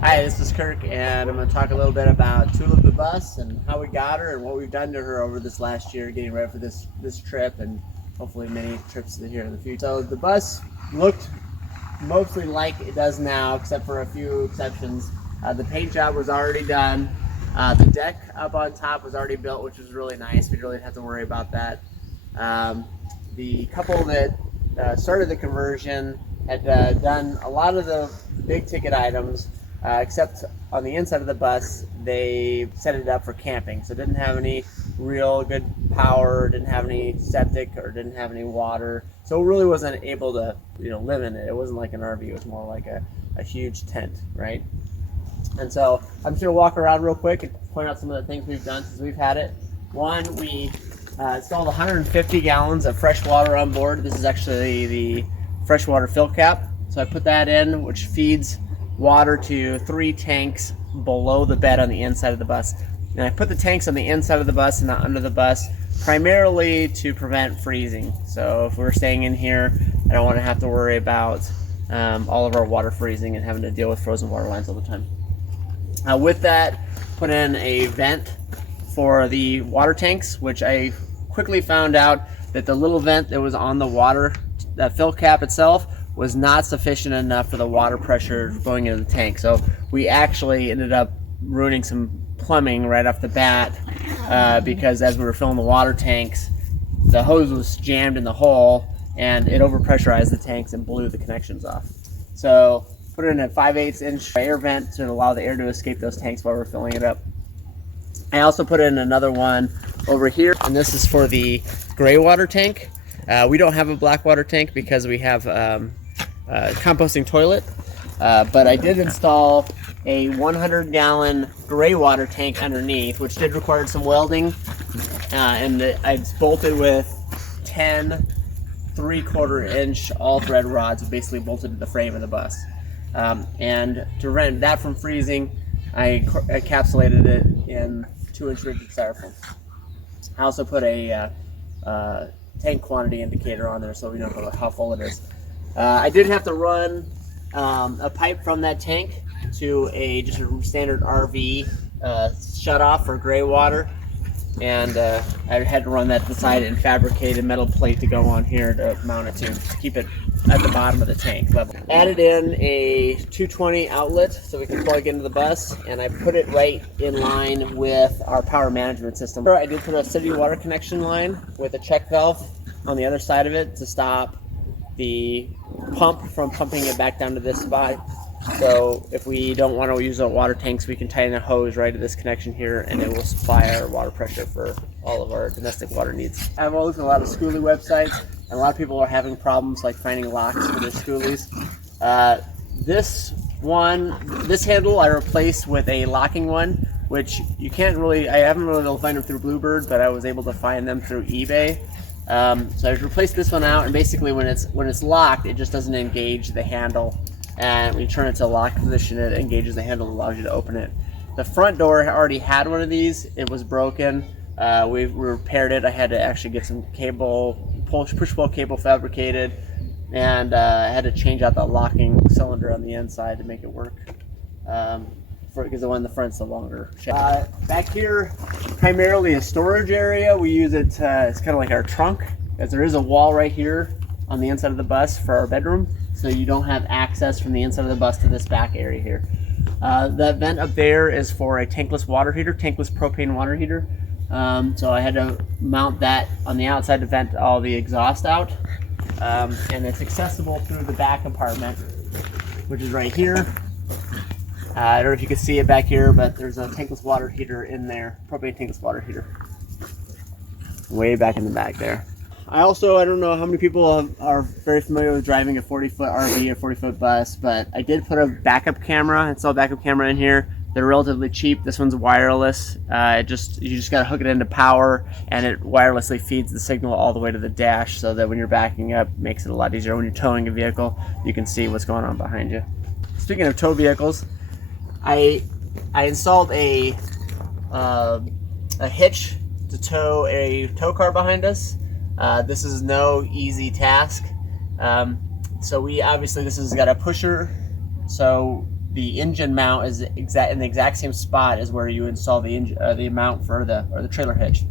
Hi, this is Kirk, and I'm going to talk a little bit about Tulip the bus and how we got her and what we've done to her over this last year, getting ready for this trip and hopefully many trips here in the future. So the bus looked mostly like it does now, except for a few exceptions. The paint job was already done. The deck up on top was already built, which was really nice. We really didn't have to worry about that. The couple that started the conversion had done a lot of the big ticket items. Except on the inside of the bus, they set it up for camping. So it didn't have any real good power, didn't have any septic, or didn't have any water. So it really wasn't able to, live in it. It wasn't like an RV. It was more like a huge tent, right? And so I'm just gonna walk around real quick and point out some of the things we've done since we've had it. One, we installed 150 gallons of fresh water on board. This is actually the freshwater fill cap. So I put that in, which feeds water to 3 tanks below the bed on the inside of the bus. And I put the tanks on the inside of the bus and not under the bus, primarily to prevent freezing. So if we're staying in here, I don't want to have to worry about all of our water freezing and having to deal with frozen water lines all the time. With that, put in a vent for the water tanks, which I quickly found out that the little vent that was on the water, that fill cap itself, was not sufficient enough for the water pressure going into the tank. So we actually ended up ruining some plumbing right off the bat because as we were filling the water tanks, the hose was jammed in the hole and it overpressurized the tanks and blew the connections off. So put in a 5/8 inch air vent to allow the air to escape those tanks while we're filling it up. I also put in another one over here, and this is for the gray water tank. We don't have a black water tank because we have composting toilet, but I did install a 100-gallon gray water tank underneath, which did require some welding, and it's bolted with 10 3/4 inch all thread rods, basically bolted to the frame of the bus. And to prevent that from freezing, I encapsulated it in 2-inch rigid styrofoam. I also put a tank quantity indicator on there so we know how full it is. I did have to run a pipe from that tank to just a standard RV shutoff for gray water, and I had to run that to the side and fabricate a metal plate to go on here to mount it to keep it at the bottom of the tank level. Added in a 220 outlet so we can plug into the bus, and I put it right in line with our power management system. I did put a city water connection line with a check valve on the other side of it to stop the pump from pumping it back down to this spot. So if we don't want to use our water tanks, we can tie in a hose right to this connection here, and it will supply our water pressure for all of our domestic water needs. I've looked at a lot of schoolie websites, and a lot of people are having problems like finding locks for their schoolies. This handle I replaced with a locking one, which I haven't really been able to find them through Bluebird, but I was able to find them through eBay. So I replaced this one out, and basically when it's locked, it just doesn't engage the handle, and when you turn it to lock position, it engages the handle and allows you to open it. The front door already had one of these. It was broken. We repaired it. I had to actually get some push-pull cable fabricated, and I had to change out the locking cylinder on the inside to make it work, because the one in the front's a longer shaft. Back here, primarily a storage area. We use it, it's kind of like our trunk, as there is a wall right here on the inside of the bus for our bedroom, so you don't have access from the inside of the bus to this back area here. That vent up there is for a tankless water heater, tankless propane water heater. So I had to mount that on the outside to vent all the exhaust out, and it's accessible through the back compartment, which is right here. I don't know if you can see it back here, but there's a tankless water heater in there, propane tankless water heater, way back in the back there. I don't know how many people are very familiar with driving a 40-foot RV or 40-foot bus, but I did put a backup camera, install a backup camera in here. They're relatively cheap. This one's wireless. You just got to hook it into power, and it wirelessly feeds the signal all the way to the dash, so that when you're backing up, it makes it a lot easier. When you're towing a vehicle, you can see what's going on behind you. Speaking of tow vehicles, I installed a hitch to tow a tow car behind us. This is no easy task. So this has got a pusher. So the engine mount is in the exact same spot as where you install the mount for the trailer hitch.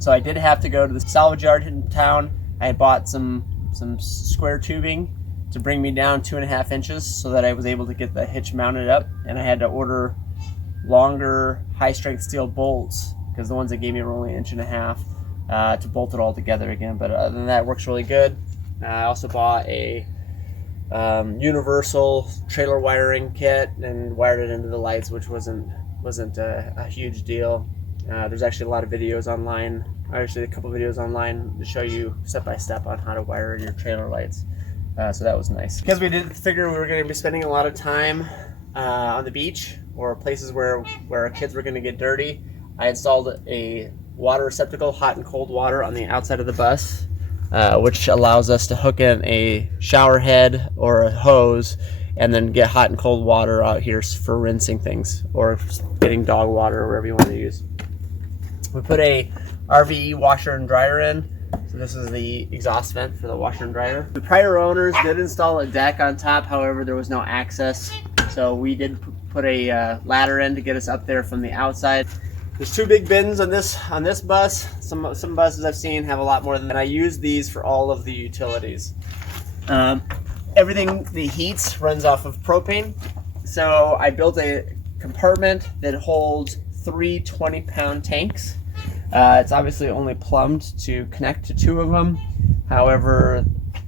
So I did have to go to the salvage yard in town. I had bought some square tubing to bring me down 2.5 inches so that I was able to get the hitch mounted up, and I had to order longer high-strength steel bolts because the ones they gave me were only 1.5 inches to bolt it all together again. But other than that, it works really good. I also bought a universal trailer wiring kit and wired it into the lights, which wasn't a huge deal. There's actually a lot of videos online, actually a couple videos online to show you step by step on how to wire in your trailer lights. So that was nice. Because we did figure we were going to be spending a lot of time on the beach or places where our kids were going to get dirty, I installed a water receptacle, hot and cold water, on the outside of the bus, which allows us to hook in a shower head or a hose and then get hot and cold water out here for rinsing things or getting dog water or whatever you want to use. We put a RVE washer and dryer in. So this is the exhaust vent for the washer and dryer. The prior owners did install a deck on top, however there was no access. So we did put a ladder in to get us up there from the outside. There's 2 big bins on this bus. Some buses I've seen have a lot more than that. I use these for all of the utilities. Everything the heats runs off of propane. So I built a compartment that holds 3 20-pound tanks. It's obviously only plumbed to connect to 2 of them. However,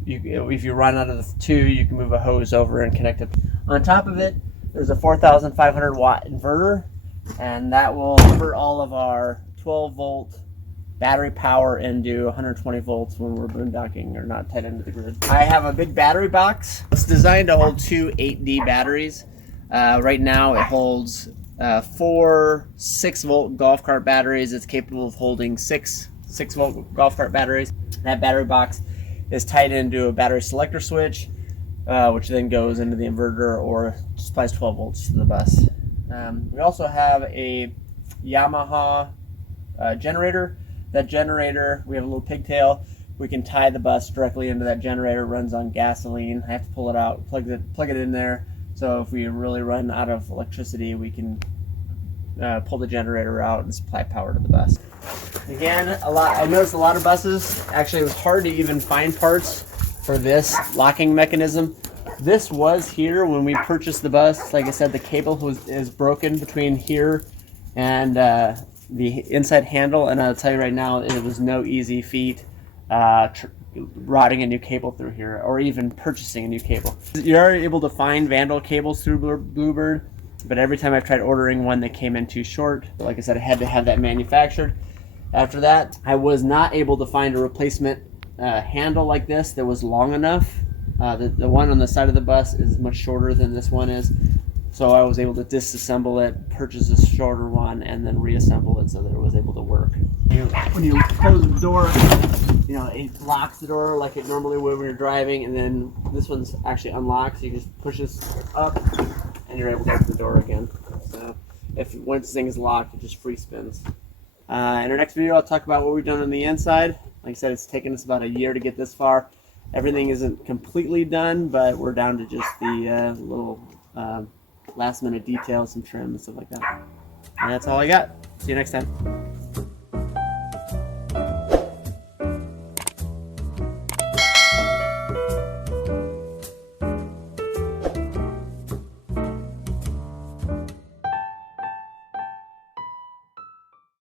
if you run out of the 2, you can move a hose over and connect it. On top of it, there's a 4,500 watt inverter, and that will convert all of our 12-volt battery power into 120 volts when we're boondocking or not tied into the grid. I have a big battery box. It's designed to hold 2 8D batteries. Right now it holds 4 6-volt golf cart batteries. It's capable of holding 6 6-volt golf cart batteries. That battery box is tied into a battery selector switch, which then goes into the inverter or supplies 12 volts to the bus. We also have a Yamaha generator. That generator, we have a little pigtail. We can tie the bus directly into that generator. It runs on gasoline. I have to pull it out, plug it in there. So if we really run out of electricity, we can pull the generator out and supply power to the bus. Again, I noticed a lot of buses, actually it was hard to even find parts for this locking mechanism. This was here when we purchased the bus. Like I said, the cable is broken between here and the inside handle, and I'll tell you right now, it was no easy feat routing a new cable through here, or even purchasing a new cable. You're able to find Vandal cables through Bluebird, but every time I've tried ordering one, they came in too short. But like I said, I had to have that manufactured. After that, I was not able to find a replacement handle like this that was long enough. The one on the side of the bus is much shorter than this one is. So I was able to disassemble it, purchase a shorter one, and then reassemble it so that it was able to work. When you close the door, it locks the door like it normally would when you're driving, and then this one's actually unlocked, so you just push this up, and you're able to open the door again. So once this thing is locked, it just free spins. In our next video, I'll talk about what we've done on the inside. Like I said, it's taken us about a year to get this far. Everything isn't completely done, but we're down to just the little last minute details, some trim and stuff like that. And that's all I got. See you next time.